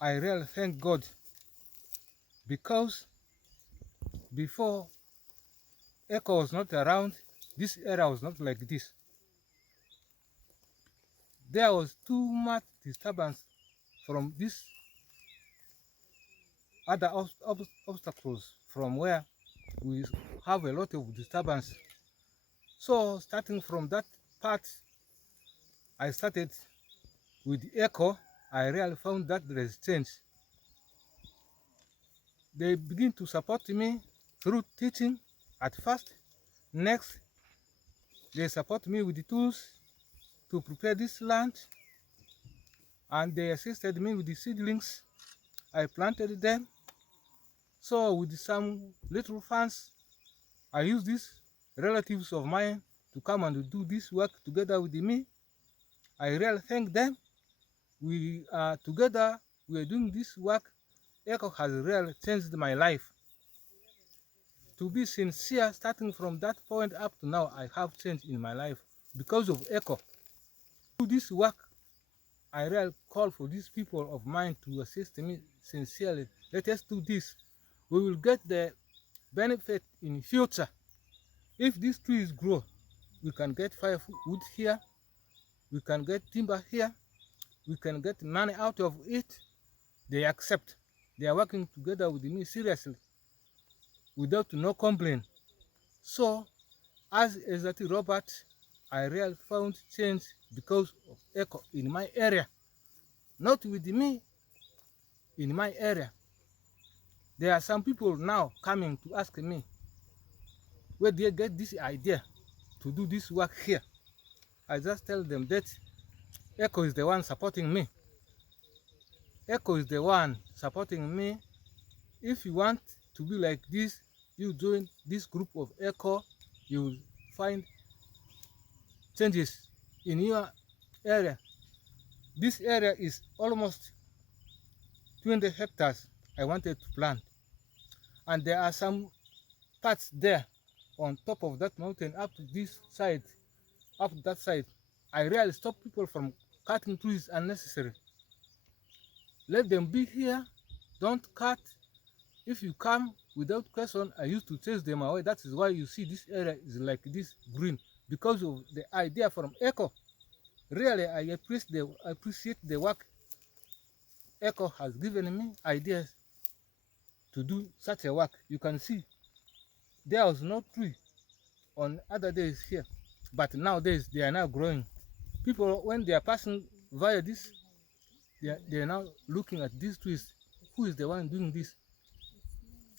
I really thank God, because before Echo was not around, this area was not like this. There was too much disturbance from these other obstacles from where we have a lot of disturbance. So starting from that part, I started with Echo. I really found that there is change. They begin to support me through teaching at first. Next, they support me with the tools to prepare this land, and they assisted me with the seedlings. I planted them. So with some little funds, I use these relatives of mine to come and do this work together with me. I really thank them. We are together, we are doing this work. Echo has really changed my life. To be sincere, starting from that point up to now, I have changed in my life because of Echo. To do this work, I really call for these people of mine to assist me sincerely. Let us do this. We will get the benefit in future. If these trees grow, we can get firewood here, we can get timber here, we can get money out of it. They accept. They are working together with me seriously, without no complaint. So, as Ezati Robert, I really found change because of Echo in my area. Not with me, in my area. There are some people now coming to ask me, where do you get this idea to do this work here? I just tell them that Echo is the one supporting me. Echo is the one supporting me. If you want to be like this, you join this group of Echo, you will find changes in your area. This area is almost 20 hectares I wanted to plant. And there are some parts there on top of that mountain up to this side, up that side. I really stop people from cutting trees unnecessary. Let them be here, don't cut. If you come without question, I used to chase them away. That is why you see this area is like this green, because of the idea from Echo. Really, I appreciate the work Echo has given me, ideas to do such a work. You can see there was no tree on other days here, but nowadays they are now growing. People, when they are passing via this, they are now looking at these trees. Who is the one doing this?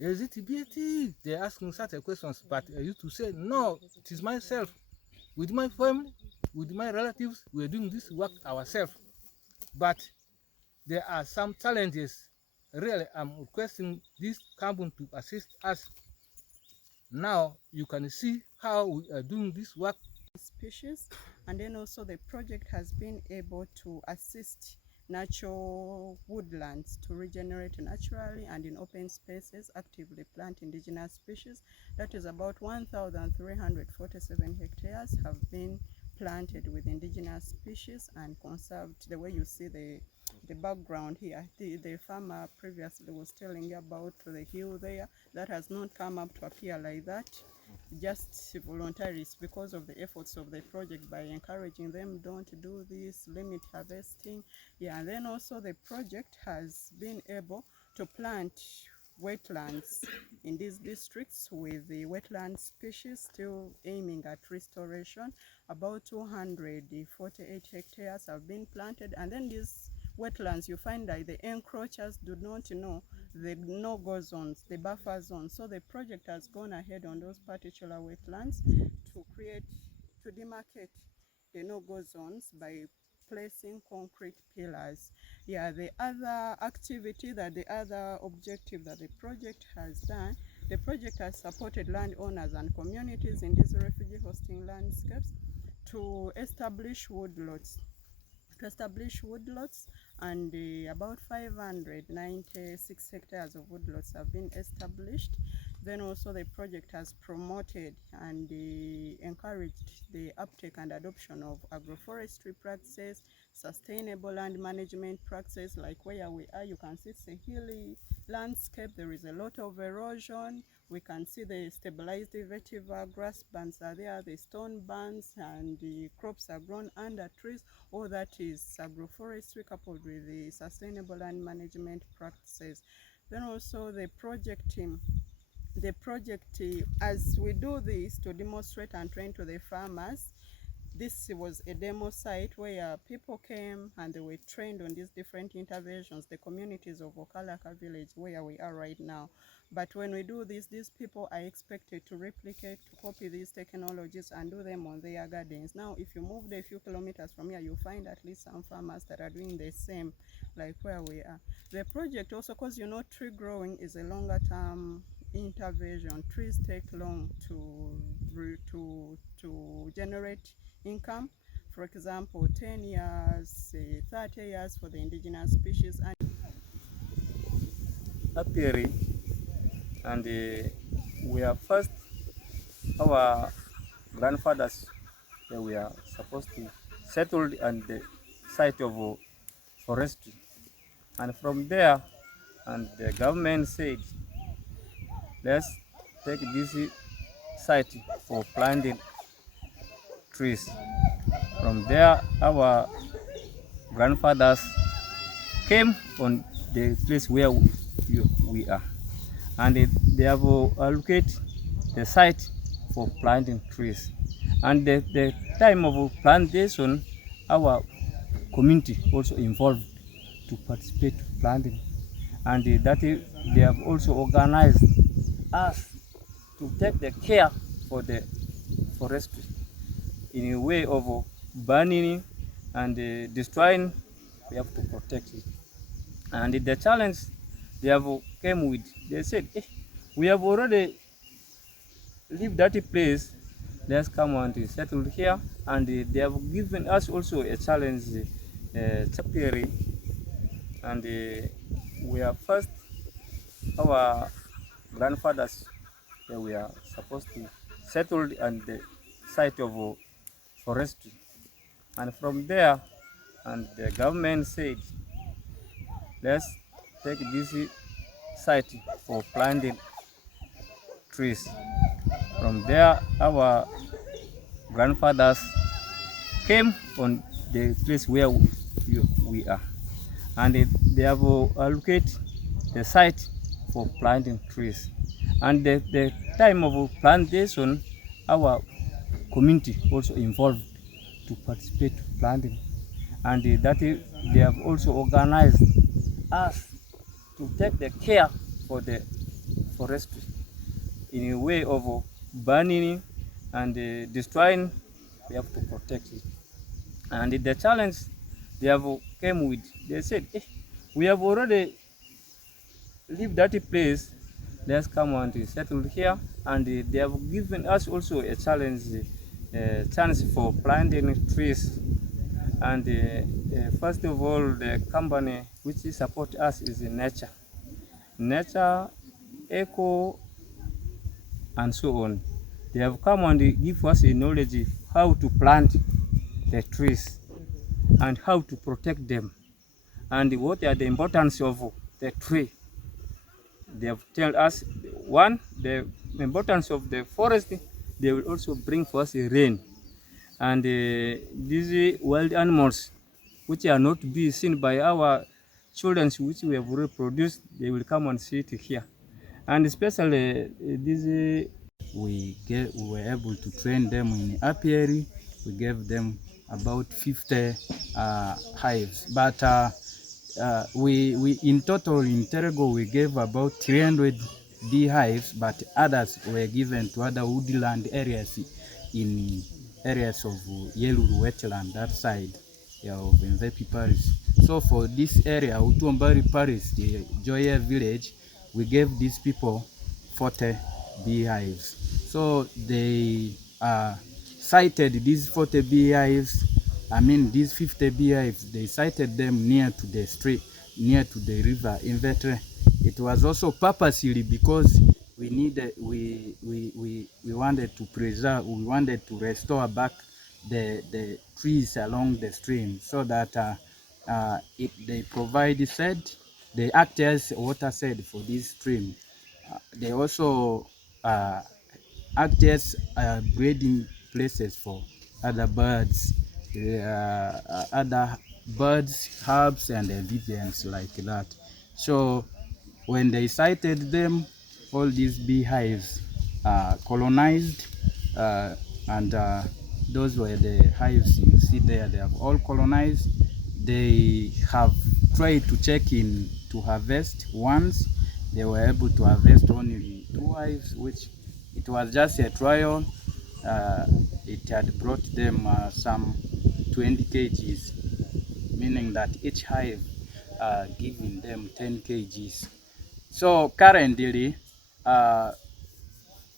Is it beauty? They're asking such questions, but I used to say, no, it is myself. With my family, with my relatives, we're doing this work ourselves. But there are some challenges. Really, I'm requesting this company to assist us. Now you can see how we are doing this work. Species, and then also the project has been able to assist natural woodlands to regenerate naturally, and in open spaces actively plant indigenous species. That is about 1,347 hectares have been planted with indigenous species and conserved. The way you see the background here, the farmer previously was telling you about the hill there, that has not come up to appear like that. Just voluntaries, because of the efforts of the project, by encouraging them, don't do this, limit harvesting. Yeah, and then also the project has been able to plant wetlands in these districts with the wetland species, still aiming at restoration. About 248 hectares have been planted, and then these wetlands, you find that the encroachers do not know the no-go zones, the buffer zones. So the project has gone ahead on those particular wetlands to demarcate the no-go zones by placing concrete pillars. Yeah, the other activity, the other objective that the project has done, the project has supported landowners and communities in these refugee hosting landscapes to establish woodlots. And about 596 hectares of woodlots have been established. Then also the project has promoted and encouraged the uptake and adoption of agroforestry practices, sustainable land management practices. Like where we are, you can see it's a hilly landscape. There is a lot of erosion. We can see the stabilized vetiver grass bands are there, the stone bands, and the crops are grown under trees. All that is agroforestry coupled with the sustainable land management practices. Then also the project team. The project, as we do this to demonstrate and train to the farmers, this was a demo site where people came and they were trained on these different interventions, the communities of Okalaka village where we are right now. But when we do this, these people are expected to replicate, to copy these technologies and do them on their gardens. Now, if you moved a few kilometers from here, you'll find at least some farmers that are doing the same, like where we are. The project also, because you know tree growing is a longer term intervention. Trees take long to generate income. For example, 10 years, 30 years for the indigenous species. And apiary, and we are first, our grandfathers, we are supposed to settle on the site of forestry, and from there, and the government said, let's take this site for planting trees. From there, our grandfathers came on the place where we are, and they have allocated the site for planting trees. And the time of plantation, our community also involved to participate in planting, and that they have also organized us to take the care for the forestry in a way of burning and destroying. We have to protect it. And the challenge they have came with, they said, we have already lived that place, let's come and settle here. And they have given us also a challenge, apiary, and we are first, our grandfathers, we are supposed to settle on the site of forestry, and from there, and the government said, let's take this site for planting trees. From there, our grandfathers came on the place where we are, and they have allocated the site for planting trees. And the time of plantation, our community also involved to participate in planting, and that they have also organized us to take the care for the forestry in a way of burning and destroying. We have to protect it. And the challenge they have came with, they said, we have already lived that place, let's come and settle here. And they have given us also a challenge, chance for planting trees. And first of all, the company which support us is nature, eco, and so on. They have come and give us a knowledge how to plant the trees and how to protect them, and what are the importance of the tree. They have told us, one, the importance of the forest. They will also bring for us a rain, and these wild animals which are not to be seen by our children, which we have reproduced, they will come and see it here. And especially these, we were able to train them in apiary. We gave them about 50 hives, but we in total in Terego we gave about 300 beehives, but others were given to other woodland areas in areas of yellow wetland, that side of Ezati Parish. So for this area, Utumbari Parish, the Joya village, we gave these people 40 beehives. So they sited these 40 beehives, these 50 beehives, they sited them near to the street, near to the river Invetre. It was also purposely because we wanted to preserve, we wanted to restore back the trees along the stream, so that they provide shade. They act as water shade for this stream. They also act as breeding places for other birds, herbs, and amphibians like that. So when they sighted them, all these beehives colonized, and those were the hives you see there. They have all colonized. They have tried to check in to harvest once. They were able to harvest only 2 hives, which it was just a trial. It had brought them some 20 kgs, meaning that each hive giving them 10 kgs. So currently,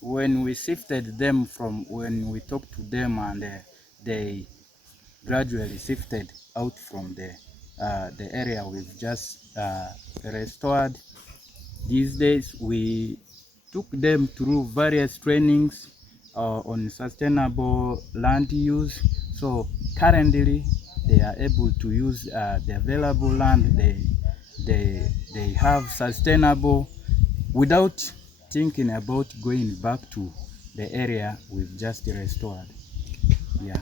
when we sifted them when we talked to them, and they gradually sifted out from the area we've just restored. These days, we took them through various trainings on sustainable land use. So currently, they are able to use the available land they have sustainable, without thinking about going back to the area we've just restored. Yeah.